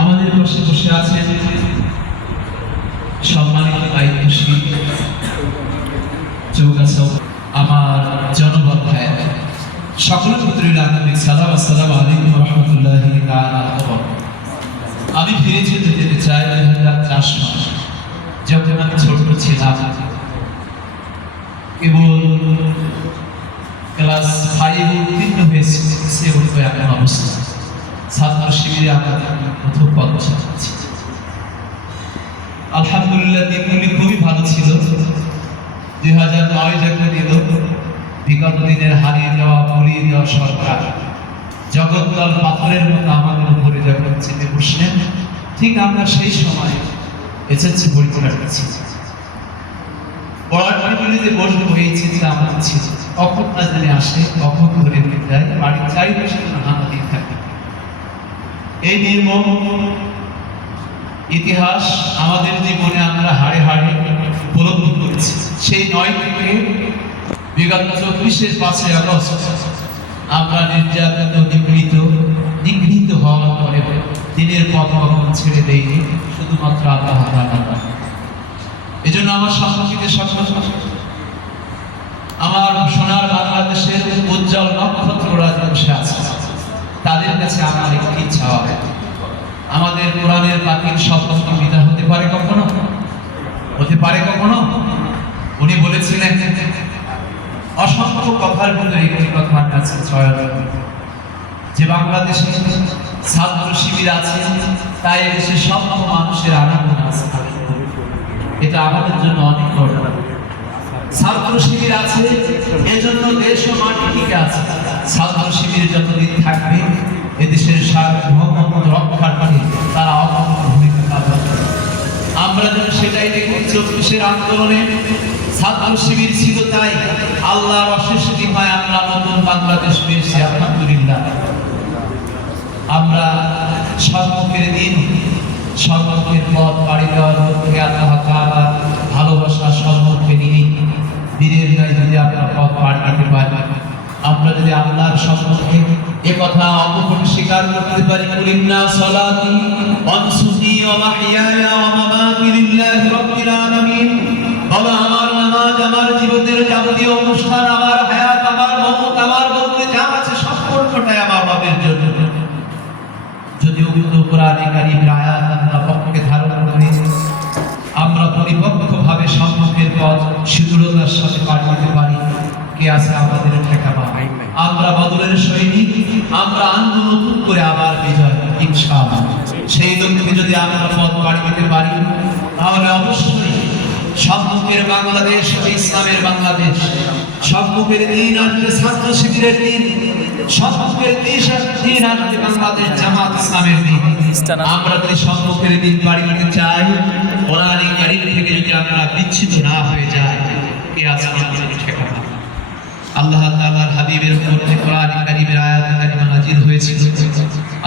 আমাদের পাশে বসে আছেন সম্মানিত দায়িত্বশীল চৌগাছা আমার জনবল ভাইয়ের সকল পুত্রীর আন্তরিক সালাম আসসালামু আলাইকুম রহমতুল্লাহি তাআলা। আমি ফিরে যেতে চাই 2004 সাল, যখন আমি ছোট ছিলাম, কেবল ক্লাস 5 উত্তীর্ণ হয়েছে সে উঠবে এমন অবস্থা। ছাত্র শিবিরে আমরা প্রথম পদ চাচ্ছি। আলহামদুলিল্লাহ দিনগুলি খুবই ভালো ছিল। 2009 যখন দিল, বিগত দিনের হারিয়ে যাওয়া ভুলিয়ে যাওয়া সরকার জগদ্দল পাথরের মতো আমাদের উপরে যখন চেপে বসলেন, ঠিক আমরা সেই সময় এসএসসি পরীক্ষা দিচ্ছি। পড়াশোনাগুলিতে বসবো এই চিন্তা আমার ছিল, কখন না জানে আসে, কখন ধরে নিয়ে যায়, বাড়ির চারিপাশে হানা দিয়ে থাকে। এই নির্মম ইতিহাস আমাদের জীবনে আমরা হাড়ে হাড়ে উপলব্ধি করেছি। সেই 9 থেকে বিগত 24-এর 5 আগস্ট আমরা নির্যাতিত, নিগৃহীত হওয়ার পরে দিনের পথ কখন ছেড়ে দেয়নি, শুধুমাত্র আল্লাহ তাআলা। এই জন্য আমার সম্পর্কিত সকল আমার সোনার বাংলাদেশের উজ্জ্বল নক্ষত্ররা বসে আছে, তাদের কাছে আমার একটি ইচ্ছা হবে, আমাদের কোরআনের বাতিল শব্দ বিদা হতে পারে কখনো? হতে পারে কখনো? উনি বলেছিলেন অসংখ্য কথার মধ্যে একটি কথা আমার কাছে চয়ন, যে বাংলাদেশে ছাত্র শিবির আছে, তাই দেশে সব মানুষের আনন্দ আছে। এটা আমাদের জন্য অনেক বড়। ছাত্র শিবির আছে, এজন্য দেশ ও মাটি ঠিক আছে। ছাত্র শিবির যতদিন থাকবে, এদেশের সার্বভৌমত্ব রক্ষার্থে তারা অনন্য ভূমিকা পালন করবে। আমরা যেন সেটাই দেখি। 24-এর আন্দোলনে ছাত্র শিবির ছিল, তাই আল্লাহর অশেষ কৃপায় আমরা নতুন বাংলাদেশ পেয়েছি, আলহামদুলিল্লাহ। আমরা সম্মুখের দিন, সম্মুখের পথ পাড়ি দেওয়ার মধ্যে আল্লাহ তাআলা ভালোবাসা সম্মুখে নিয়ে বীরের গায়ে যদি আমরা পথ পাড়ি দিতে পারি, আমরা যদি আল্লাহর সম্মুখে এ কথা অবকট স্বীকার করতে পারি, কুলিন্না সালাতি ওয়া নুসুকি ওয়া মাহইয়ায়া ওয়া মামাতি লিল্লাহি রাব্বিল আলামিন। বাবা, আমার নামাজ, আমার জীবনের যাবতীয় অনুষ্ঠান, আমার হায়াত, আমার মওত, আমার বলতে যা আছে সম্পূর্ণটাই আমার রবের জন্য। যদি উক্ত কোরআনে কারীমের আয়াত আমরা পক্ষে ধারণ করে আমরা পরিপক্কভাবে সম্মুখের পথ সুদৃঢ়তার সাথে পাড়ি দিতে পারি, কে আছে আমাদের ঠেকাবা? আমরা বদলের সৈনিক, আমরা আন্দোলন নতুন করে আবার বিজয় ইনশাআল্লাহ। সেই লক্ষ্যে যদি আমরা পথ পাড়ি দিতে পারি, তাহলে অবশ্যই সম্মুখের বাংলাদেশ ইসলামের বাংলাদেশ, সম্মুখের দিন আসবে ছাত্র শিবিরের দিন, সম্মুখের দিন আসবে বাংলাদেশ জামাত ইসলামের দিন। আমরা যদি সম্মুখের দিন পাড়ি দিতে চাই, কোরআন কারীম থেকে যদি আমরা বিচ্ছিন্ন না হয়ে যাই, কে আছে আমাদের ঠেকাবা? আল্লাহ তাআলার হাবিবের উপরে কোরআন কারীমের আয়াত কারিমা নাযিল হয়েছিল।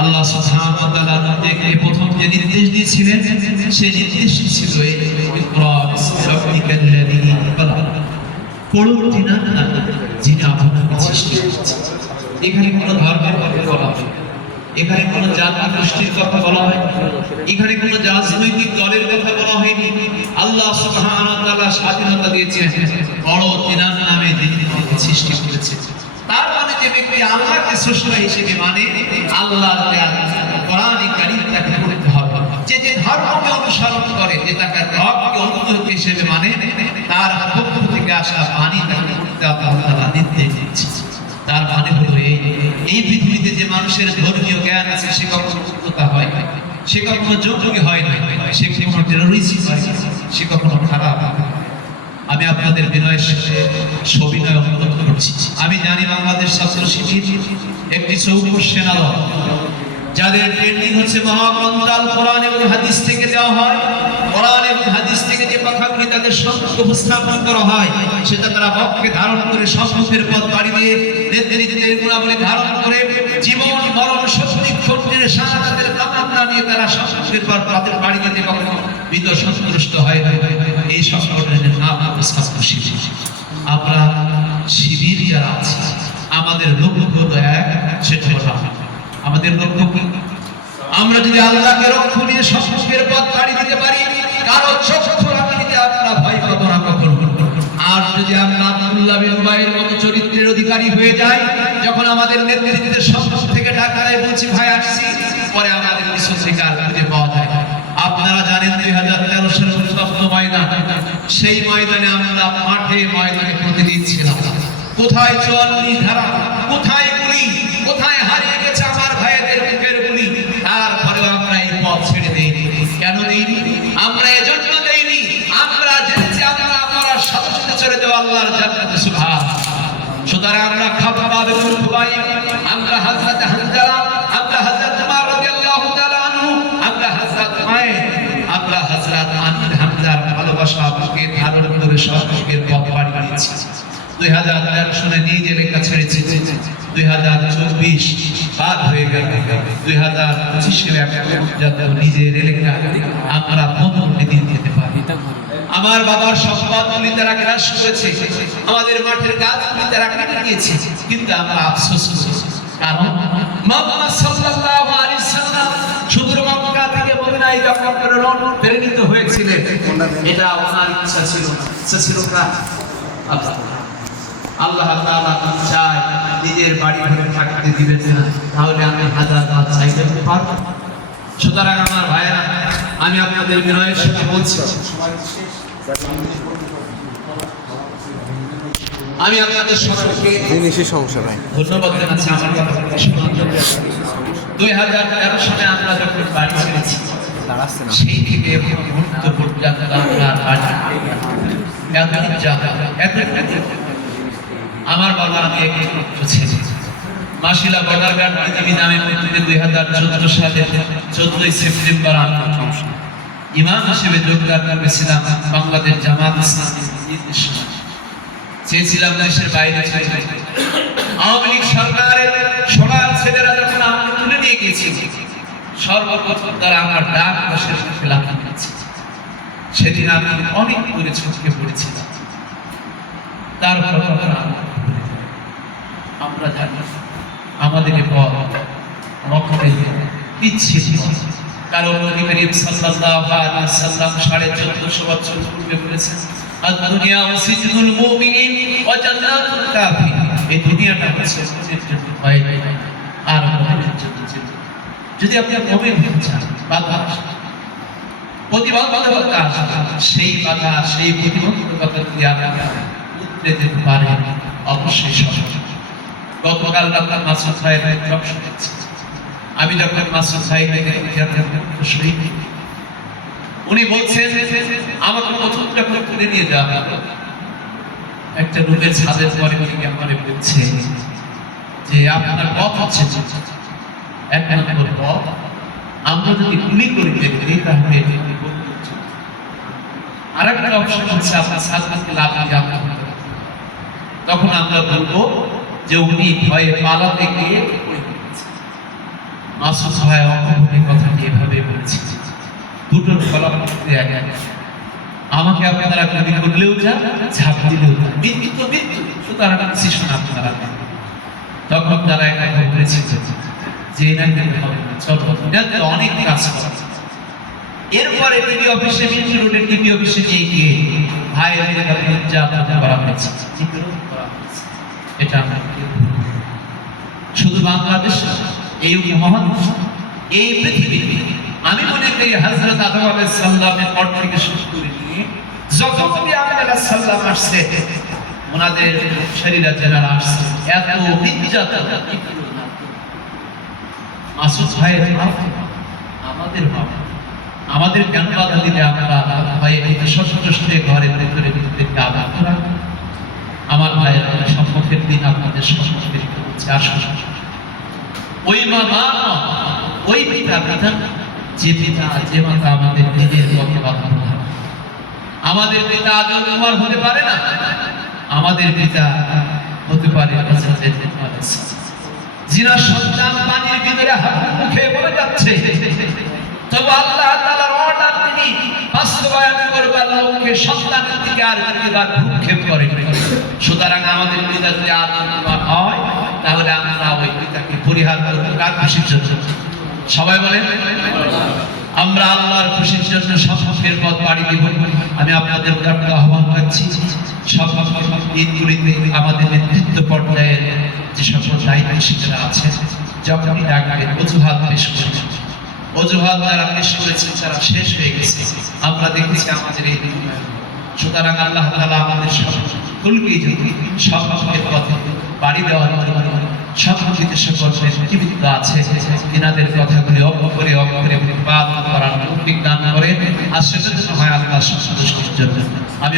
আল্লাহ সুবহানাহু ওয়া তাআলা আমাদেরকে প্রথম যে নির্দেশ দিয়েছিলেন, সেই নির্দেশটি ছিল এই, ইকরা বিসমি রাব্বিকাল্লাযী খালাক। পড়ো তিনার নাম যিনি আপনাকে সৃষ্টি করেছেন। এখানে কোনো ধর্মের কথা বলা হয়, এখানে কোনো জাতি গোষ্ঠীর কথা বলা হয়, এখানে কোনো রাজনৈতিক দলের কথা বলা হয়নি। আল্লাহ সুবহানাহু ওয়া তাআলা স্বাধীনতা দিয়েছেন, বড় তিনার নামে যিনি সৃষ্টি করেছেন। তার মানে যে ব্যক্তি আল্লাহকে স্রষ্টা হিসেবে মানে, আল্লাহর কোরআন কারীমটাকে পড়তে হবে। যে যে ধর্মকে অনুসরণ করে, যে তাকে রবকে অন্য হিসেবে মানে, তার পক্ষ থেকে আসা বাণী তাকে পড়তে আল্লাহ নির্দেশ দিয়েছে। তার মানে হলো এই পৃথিবীতে যে মানুষের ধর্মীয় জ্ঞান আছে, সে কখনো উন্নত হয় না, সে কখনো যোগ্য হয় না, সে কখনো টেরোরিস্ট হয়, সে কখনো খারাপ হয়। আমি আপনাদের বিনয়ের সাথে সবিনয় অনুরোধ করছি, আমি জানি বাংলাদেশ ছাত্র শিবির একটি চৌকস সেনাদল, যাদের ট্রেনিং হচ্ছে মহাগ্রন্থ আল কোরআন এবং হাদিস থেকে দেওয়া হয়। কোরআন এবং হাদিস থেকে যে কথাগুলি তাদের সম্মুখে উপস্থাপন করা হয়, সেটা তারা পক্ষে ধারণ করে সম্মুখের পথ পাড়ি দিয়ে নেতৃত্বের গুণাবলী ধারণ করে জীবন মরণ শক্তি ক্ষত্রিয়ের শাহাদাতের তামান্না নিয়ে তারা সম্মুখের পথের পাড়ি দিতে কখনো ভীত সন্তুষ্ট হয় না। এই সংগঠনের নাম ছাত্র শিবির। আমরা শিবির যারা আছি, আমাদের লক্ষ্য এক, সেটা হলো আমাদের লক্ষ্য কি? আমরা যদি আল্লাহকে লক্ষ্য নিয়ে সম্মুখের পথ পাড়ি দিতে পারি, কারো চক্ষু রাখি দিতে আমরা ভয় পাবো না কখনো। আর যদি আমরা আব্দুল্লাহ বিন উবাইয়ের মতো চরিত্রের অধিকারী হয়ে যাই, যখন আমাদের নেতৃত্বের সম্মুখ থেকে ডাকায় বলছি ভাই আসছি, পরে আমাদের পিছন থেকে আর খুঁজে পাওয়া যায়। আপনারা জানেন 2013 সালের উত্তপ্ত ময়দান, সেই ময়দানে আমরা ময়দানে প্রতিদিন ছিলাম। কোথায় 44 ধারা, কোথায় গুলি, কোথায় হারিয়ে গেছে আমার ভাইদের বুকের গুলি, তারপরেও আমরা এই পথ ছেড়ে দেইনি। কেন দেইনি? আমরা এজন্য দেইনি, আমরা জেনেছি আমরা আমার সাথে সাথে চলে দেব আল্লাহর জান্নাতে। সুবহানাল্লাহ। সুতরাং আমরা খাব্বাব ইবনে খুবাইব, আমরা হযরত হানজালা, আমরা হযরত উমর রাদিয়াল্লাহু তাআলা আনহু, আমরা হযরত মায়ে, আমরা হযরত আমির হামজার ভালোবাসা বুকে ধারণ করে সবকের পথ পাড়ি দিয়েছি। 2013 সালে নিজে লেখা ছেড়েছি, 2024 পার হয়ে গেল, 2025 যাতে নিজের লেখা আমরা প্রথম দিন দিতে পারি। আমার বাবার সম্পদগুলি তারা গ্রাস করেছে, আমাদের মাঠের গাছগুলি তারা কেটে দিয়েছে, কিন্তু আমরা আফসোস করছি। কারণ মুহাম্মদ সাল্লাল্লাহু আলাইহি ওয়াসাল্লাম সুদূর মক্কা থেকে মদিনায় যখন প্রেরিত হয়েছিলেন, এটা ওনার ইচ্ছা ছিল না, ইচ্ছা ছিল কার? আল্লাহ তাআলা চায় নিজের বাড়ি ঘরে থাকতে দিবেন না, তাহলে আমি হাজার রাত চাইতে পারব। সুতরাং আমার ভাইরা, আমি আপনাদের বিনয়ের সাথে বলছি, আমি আপনাদের সকলকে জিনিসের সমস্যা নাই, ধন্যবাদ জানাচ্ছি। আমার কথা 2013 সালে আমরা যখন বাড়ি ছেড়েছি, সেই থেকে মুহূর্ত পর্যন্ত আমার বাবা আমি ছেড়েছি। মাসিলা বর্ডার গার্ড পৃথিবী নামে 2014 সালের 14 সেপ্টেম্বর ইমাম হিসেবে যোগদান করেছিলাম। বাংলাদেশ জামাত ইসলামী চেয়েছিলাম দেশের বাইরে চলে যেতে। আওয়ামী লীগ সরকারের সোনার ছেলেরা যখন আমাকে তুলে নিয়ে গিয়েছিল, সর্বপ্রথম তারা আমার ডাক বসে ফেলাম করেছে। সেদিন আমি অনেক দূরে ছুটকে পড়েছিলাম। তারপর আমরা জানি আমাদের পথ রক্ষণের পিছিয়ে, কারণ নবী করিম সাল্লাল্লাহু আলাইহি ওয়াসাল্লাম 1450 বছর পূর্বে বলেছেন, আদ-দুনিয়া সিজনুল মুমিনিন ওয়া জান্নাতুল কাফির। এই দুনিয়াটা হচ্ছে মুমিনের জন্য ভয় আর মুমিনের জন্য জান্নাত। যদি আপনি মুমিন হতে চান, বাধা প্রতিবন্ধকতা সেই বাধা সেই প্রতিবন্ধকতা দিয়ে আপনারা উতরে যেতে পারেন, অবশ্যই সফল। গতকাল ডাক্তার মাসুদ সাহেবের কথা শুনেছি। আমি ডক্টর মাসুদ সাহেবকে শহীদ, উনি বলছেন আমাকে প্রথম যখন তুলে নিয়ে যাওয়া হলো, একটা রুমের ছাদের পরে গিয়ে আমাকে বলছে যে আপনার পথ হচ্ছে এক নম্বর পথ, আমরা যদি গুলি করে দেখি তাহলে আর একটা অপশন হচ্ছে আপনার সাথে লাভ দিয়ে, তখন আমরা বলবো যে উনি ভয়ে পালাতে গিয়ে মাসুদ সাহেব অপরের কথা এভাবে বলেছে। দুটোর ফলাফল এক। আমাকে আপনারা গুলি করলেও যা, ঝাঁপ দিলেও যা, মৃত্যু তো মৃত্যু, সুতরাং কিছু শোনা আপনারা। তখন তারা একটা বলেছে যে না কিন্তু হবে না, চলো অনেক কাজ করা। এরপরে টিভি অফিসে, মিন্টু রোডের টিভি অফিসে নিয়ে গিয়ে ভাইয়ের নির্যাতন করা হয়েছে, এটা শুধু বাংলাদেশ, এই মহাদেশ, এই পৃথিবীতে আমি মনে করি হযরত আদম আলাইহিস সালামের পর থেকে শুরু করে নিয়ে যত নবী আলাইহিস সালাম আসছে, ওনাদের শরীরে যারা আসছে, এত নির্যাতন মাসুদ ভাইয়ের আমাদের ভাবে আমাদের কেন বাধা দিলে আমরা ভাই এই সশস্ত্র ঘরের ভিতরে ভিতরে আঘাত করা। আমার ভাইয়ের সম্মুখের দিন আপনাদের সম্মুখে হচ্ছে আসুন, ওই মা ওই পিতা বিধান, যে পিতা যে মাতা আমাদের নিজের পথে বাধা দেয়। আমাদের পিতা আদম কুমার হতে পারে না, আমাদের পিতা হতে পারে জিনা সন্তান পানির ভিতরে হাত মুখে পড়ে যাচ্ছে, তবে আল্লাহ তাআলার অর্ডার তিনি বাস্তবায়ন করবার লক্ষ্যে সন্তানের দিকে আর প্রতিবার ভূক্ষেপ করে। সুতরাং আমাদের পিতা যদি আদম কুমার হয়, তাহলে আমরা ওই পিতাকে পরিহার করব কার খুশির জন্য? সবাই বলেন আমরা আল্লাহর খুশির জন্য সফরের পথ পাড়ি দিব। আমি আপনাদের একটা আহ্বান রাখছি, সব ঈদগুলিতে আমাদের নেতৃত্ব পর্যায়ে যে সকল দায়িত্বশীলরা আছে যখনই ডাকবেন অজুহাত পেশ করবেন। অজুহাত যারা পেশ করেছেন তারা শেষ হয়ে গেছে, আমরা দেখেছি আমাদের এই। সুতরাং আল্লাহ তাআলা আমাদের সকলকেই যদি সফরের পথে পাড়ি দেওয়ার জন্য সংগঠিত সকল নেতৃবৃন্দ আছে তিনাদের কথাগুলি অক্ষরে অক্ষরে পালন করার তৌফিক দান করেন। আর সেটা হয় আল্লাহ সন্তুষ্টির জন্য। আমি